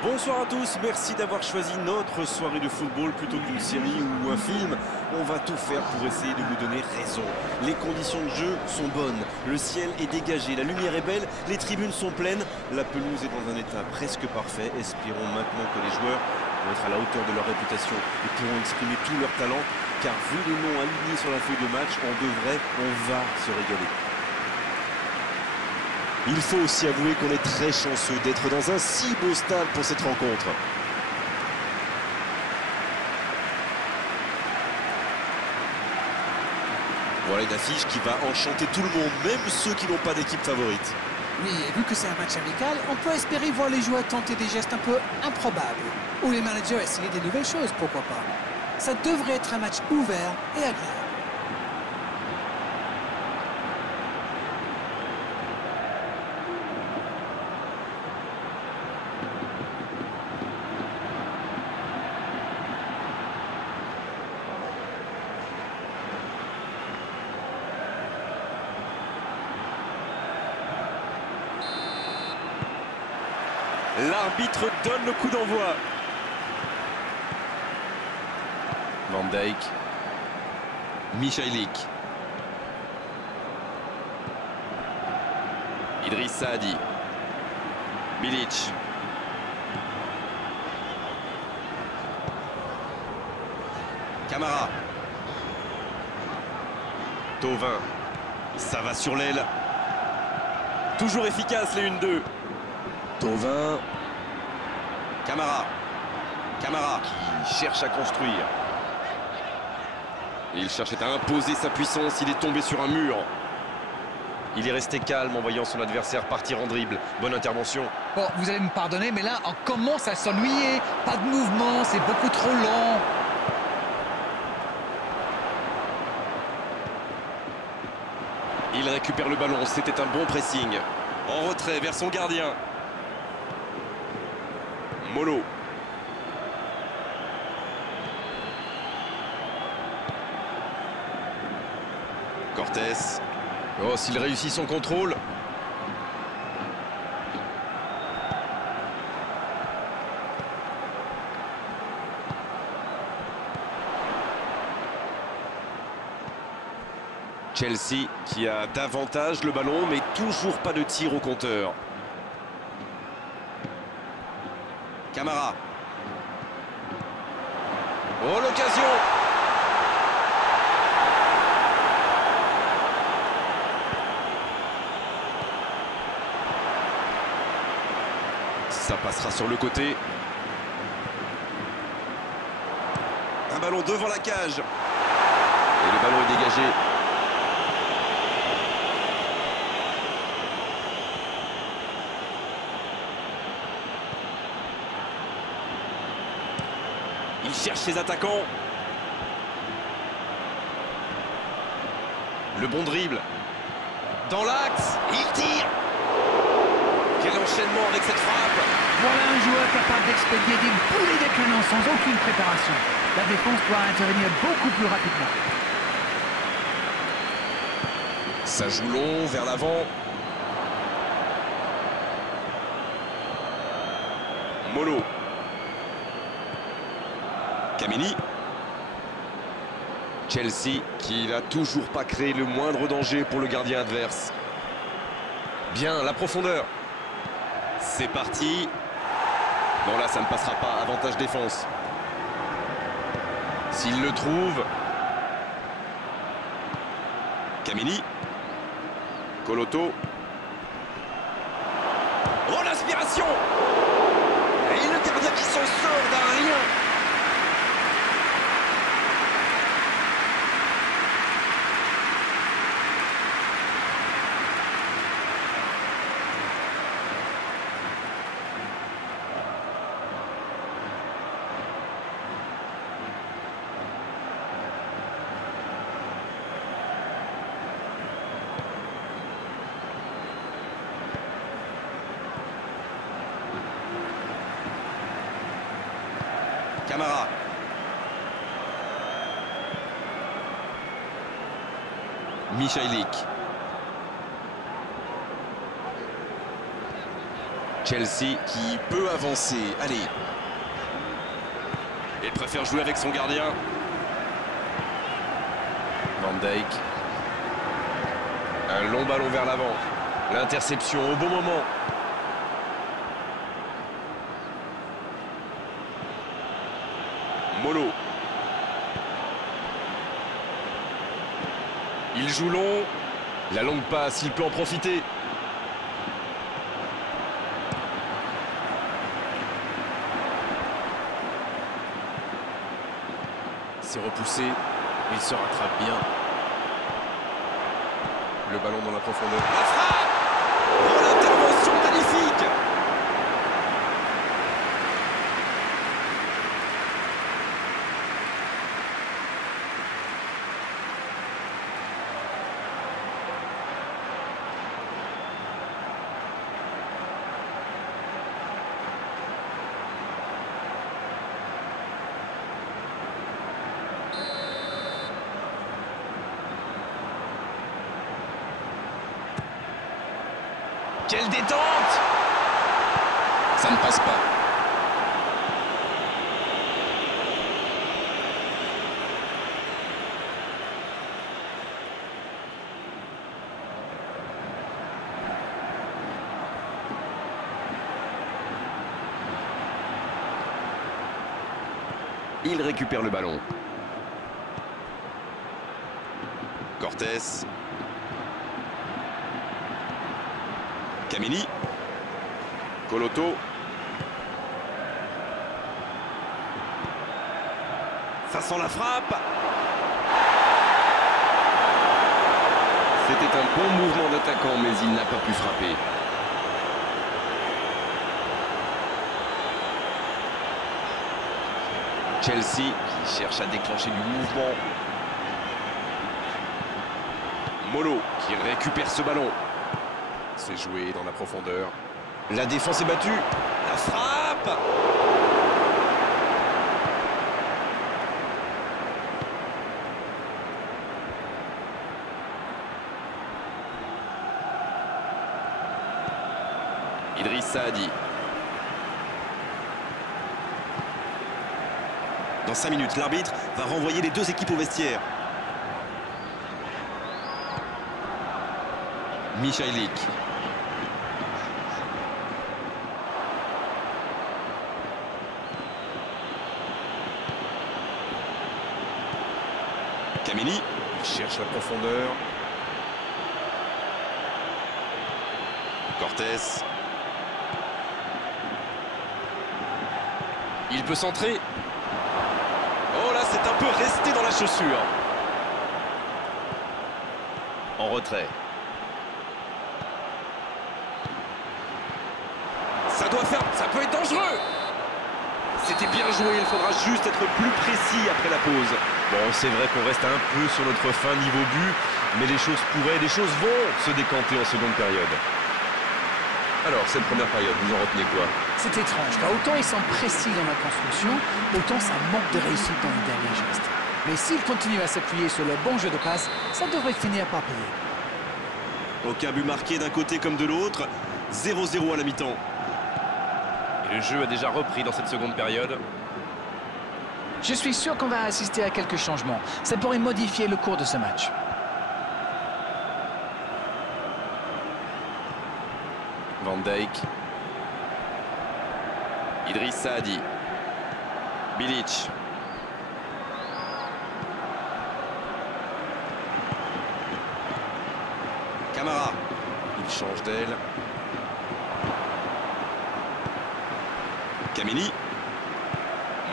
Bonsoir à tous, merci d'avoir choisi notre soirée de football plutôt qu'une série ou un film. On va tout faire pour essayer de vous donner raison. Les conditions de jeu sont bonnes, le ciel est dégagé, la lumière est belle, les tribunes sont pleines, la pelouse est dans un état presque parfait. Espérons maintenant que les joueurs vont être à la hauteur de leur réputation et pourront exprimer tout leur talent, car vu les noms alignés sur la feuille de match, on va se régaler. Il faut aussi avouer qu'on est très chanceux d'être dans un si beau stade pour cette rencontre. Voilà une affiche qui va enchanter tout le monde, même ceux qui n'ont pas d'équipe favorite. Oui, et vu que c'est un match amical, on peut espérer voir les joueurs tenter des gestes un peu improbables. Ou les managers essayer des nouvelles choses, pourquoi pas. Ça devrait être un match ouvert et agréable. L'arbitre donne le coup d'envoi. Van Dijk. Michailik. Idriss Saadi. Bilic. Camara. Thauvin. Ça va sur l'aile. Toujours efficace les 1-2. Thauvin. Camara. Camara qui cherche à construire. Il cherchait à imposer sa puissance, il est tombé sur un mur. Il est resté calme en voyant son adversaire partir en dribble. Bonne intervention. Bon, vous allez me pardonner, mais là, on commence à s'ennuyer. Pas de mouvement, c'est beaucoup trop lent. Il récupère le ballon, c'était un bon pressing. En retrait vers son gardien. Molo. Cortés. Oh, s'il réussit son contrôle. Chelsea qui a davantage le ballon, mais toujours pas de tir au compteur. Camara. Oh, l'occasion! Ça passera sur le côté. Un ballon devant la cage. Et le ballon est dégagé. Il cherche ses attaquants. Le bon dribble. Dans l'axe, il tire. Quel enchaînement avec cette frappe. Voilà un joueur capable d'expédier des boulets de canon sans aucune préparation. La défense doit intervenir beaucoup plus rapidement. Ça joue long vers l'avant. Molo. Kameni. Chelsea qui n'a toujours pas créé le moindre danger pour le gardien adverse. Bien, la profondeur. C'est parti. Bon là, ça ne passera pas. Avantage défense. S'il le trouve. Kameni. Coloto. Oh, l'inspiration. Et le gardien qui s'en sort d'un rien. Camara. Michailik. Chelsea qui peut avancer. Allez. Il préfère jouer avec son gardien. Van Dijk. Un long ballon vers l'avant. L'interception au bon moment. Molo. Il joue long. La longue passe, il peut en profiter. C'est repoussé. Il se rattrape bien. Le ballon dans la profondeur. La frappe! Oh, l'intervention magnifique! Quelle détente! Ça ne passe pas. Il récupère le ballon. Cortés. Kameni. Coloto. Ça sent la frappe. C'était un bon mouvement d'attaquant, mais il n'a pas pu frapper. Chelsea qui cherche à déclencher du mouvement. Molo qui récupère ce ballon. C'est joué dans la profondeur. La défense est battue. La frappe! Idriss Saadi. Dans 5 minutes, l'arbitre va renvoyer les deux équipes au vestiaire. Michailik. Kameni, il cherche la profondeur. Cortés. Il peut centrer. Oh là, c'est un peu resté dans la chaussure. En retrait. Ça doit faire... Ça peut être dangereux. C'était bien joué, il faudra juste être plus précis après la pause. Bon, c'est vrai qu'on reste un peu sur notre fin niveau but, mais les choses vont se décanter en seconde période. Alors, cette première période, vous en retenez quoi? C'est étrange, car autant ils sont précis dans la construction, autant ça manque de réussite dans les derniers gestes. Mais s'ils continuent à s'appuyer sur le bon jeu de passe, ça devrait finir par payer. Aucun but marqué d'un côté comme de l'autre. 0-0 à la mi-temps. Et le jeu a déjà repris dans cette seconde période. Je suis sûr qu'on va assister à quelques changements. Ça pourrait modifier le cours de ce match. Van Dijk. Idriss Saadi. Bilic. Camara. Il change d'aile. Kameni.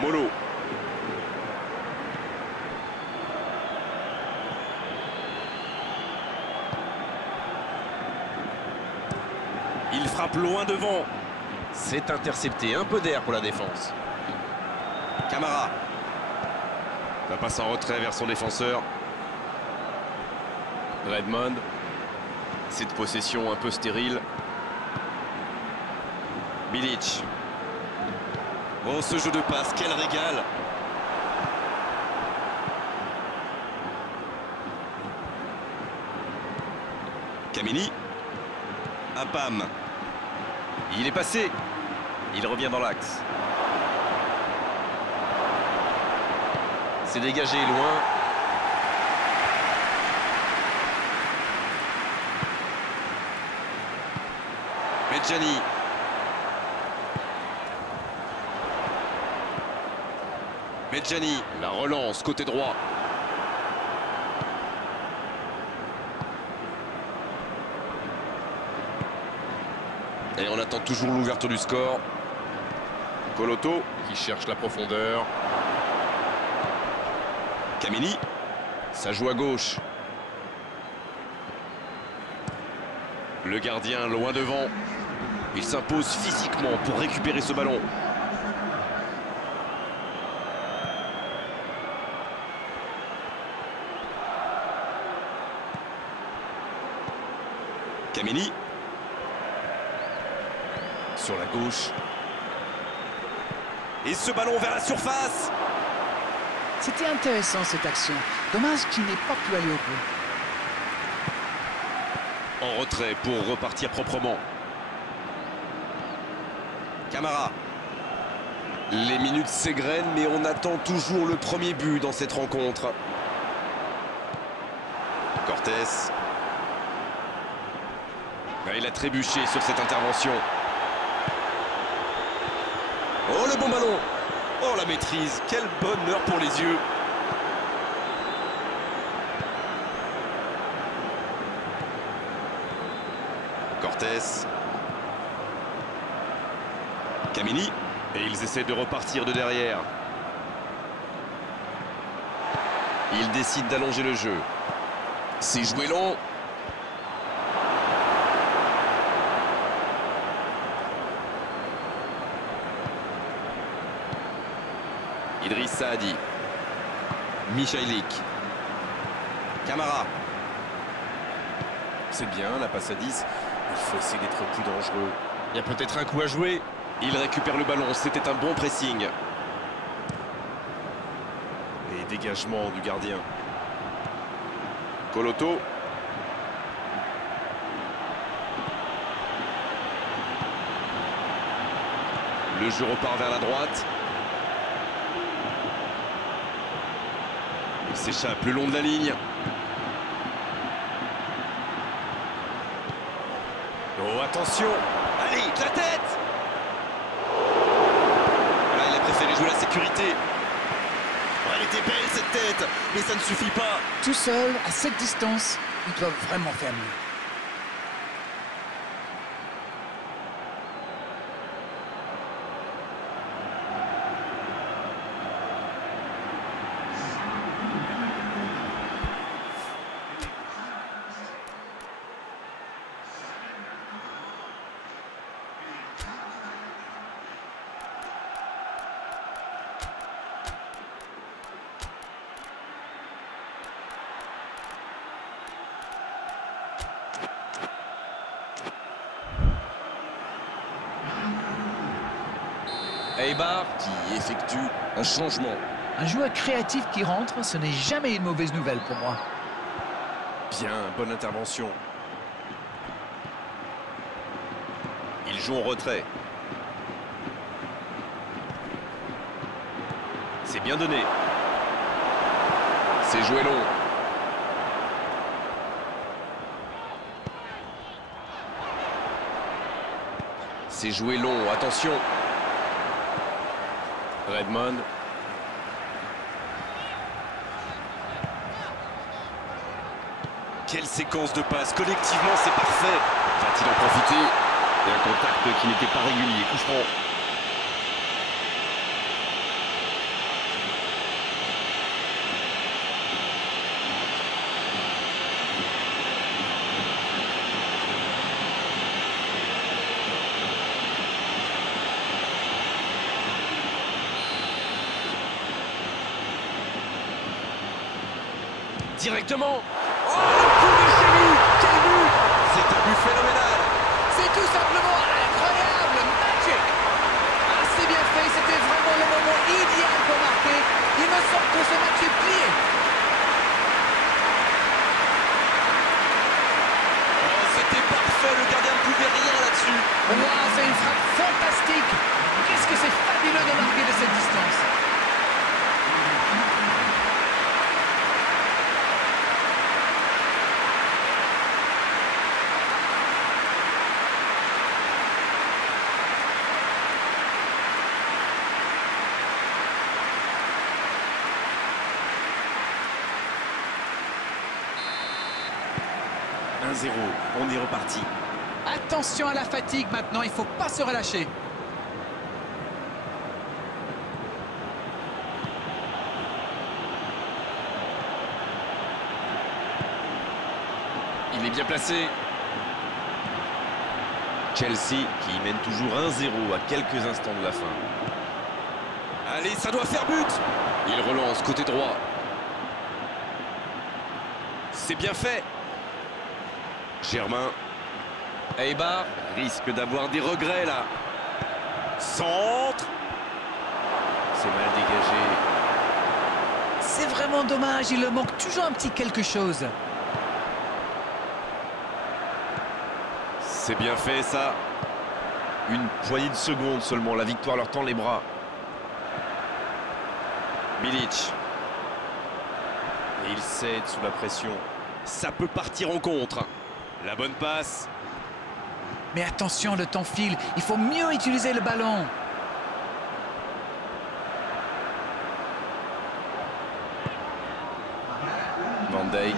Molo. Il frappe loin devant. C'est intercepté. Un peu d'air pour la défense. Camara. La passe en retrait vers son défenseur. Redmond. Cette possession un peu stérile. Bilic. Oh, ce jeu de passe, quel régal! Kameni. Apam. Il est passé. Il revient dans l'axe. C'est dégagé loin. Medjani. Medjani, la relance côté droit. Et on attend toujours l'ouverture du score. Coloto qui cherche la profondeur. Kameni, ça joue à gauche. Le gardien loin devant. Il s'impose physiquement pour récupérer ce ballon. Kameni. Sur la gauche. Et ce ballon vers la surface. C'était intéressant cette action. Dommage qu'il n'ait pas pu aller au bout. En retrait pour repartir proprement. Camara. Les minutes s'égrènent, mais on attend toujours le premier but dans cette rencontre. Cortés. Il a trébuché sur cette intervention. Oh, le bon ballon. Oh, la maîtrise. Quel bonheur pour les yeux. Cortés. Kameni. Et ils essaient de repartir de derrière. Ils décident d'allonger le jeu. C'est joué long. Idriss Saadi. Michailik. Camara. C'est bien, la passe à 10. Il faut essayer d'être plus dangereux. Il y a peut-être un coup à jouer. Il récupère le ballon, c'était un bon pressing. Et dégagement du gardien. Coloto. Le jeu repart vers la droite. Il s'échappe le long de la ligne. Oh, attention. Allez, de la tête. Là, il a préféré jouer la sécurité. Oh, elle était belle cette tête, mais ça ne suffit pas. Tout seul, à cette distance, ils doivent vraiment faire mieux. Eibar qui effectue un changement. Un joueur créatif qui rentre, ce n'est jamais une mauvaise nouvelle pour moi. Bien, bonne intervention. Il joue en retrait. C'est bien donné. C'est joué long. C'est joué long, attention. Redmond. Quelle séquence de passes. Collectivement, c'est parfait. Va-t-il en profiter? Et un contact qui n'était pas régulier. Coup franc. Directement. Oh, le coup de génie. Quel but. C'est un but phénoménal. C'est tout simplement incroyable, magic. Assez bien fait, c'était vraiment le moment idéal pour marquer. Il me semble que ce match est plié. Oh, c'était parfait, le gardien ne pouvait rien là-dessus. Ouah, c'est une frappe fantastique. Qu'est-ce que c'est fabuleux de marquer de cette distance. 1-0, on est reparti. Attention à la fatigue maintenant, il ne faut pas se relâcher. Il est bien placé. Chelsea qui mène toujours 1-0 à quelques instants de la fin. Allez, ça doit faire but. Il relance côté droit. C'est bien fait. Germain. Eibar risque d'avoir des regrets là. Centre. C'est mal dégagé. C'est vraiment dommage, il leur manque toujours un petit quelque chose. C'est bien fait ça. Une poignée de secondes seulement, la victoire leur tend les bras. Milic. Et il cède sous la pression. Ça peut partir en contre. La bonne passe. Mais attention, le temps file, il faut mieux utiliser le ballon. Van Dijk.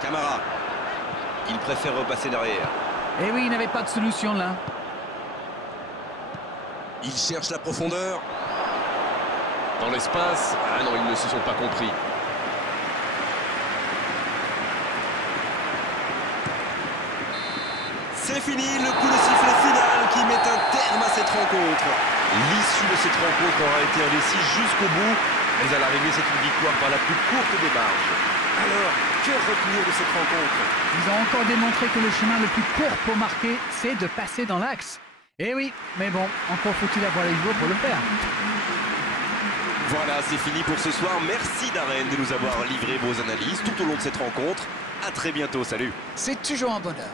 Camara. Il préfère repasser derrière. Eh oui, il n'avait pas de solution là. Il cherche la profondeur. Dans l'espace. Ah non, ils ne se sont pas compris. C'est fini, le coup de sifflet final qui met un terme à cette rencontre. L'issue de cette rencontre aura été indécise jusqu'au bout, mais à l'arrivée, c'est une victoire par la plus courte des marges. Alors, que retenir de cette rencontre? Ils ont encore démontré que le chemin le plus court pour marquer, c'est de passer dans l'axe. Eh oui, mais bon, encore faut-il avoir les joueurs pour le faire. Voilà, c'est fini pour ce soir. Merci Darren de nous avoir livré vos analyses tout au long de cette rencontre. À très bientôt, salut. C'est toujours un bonheur.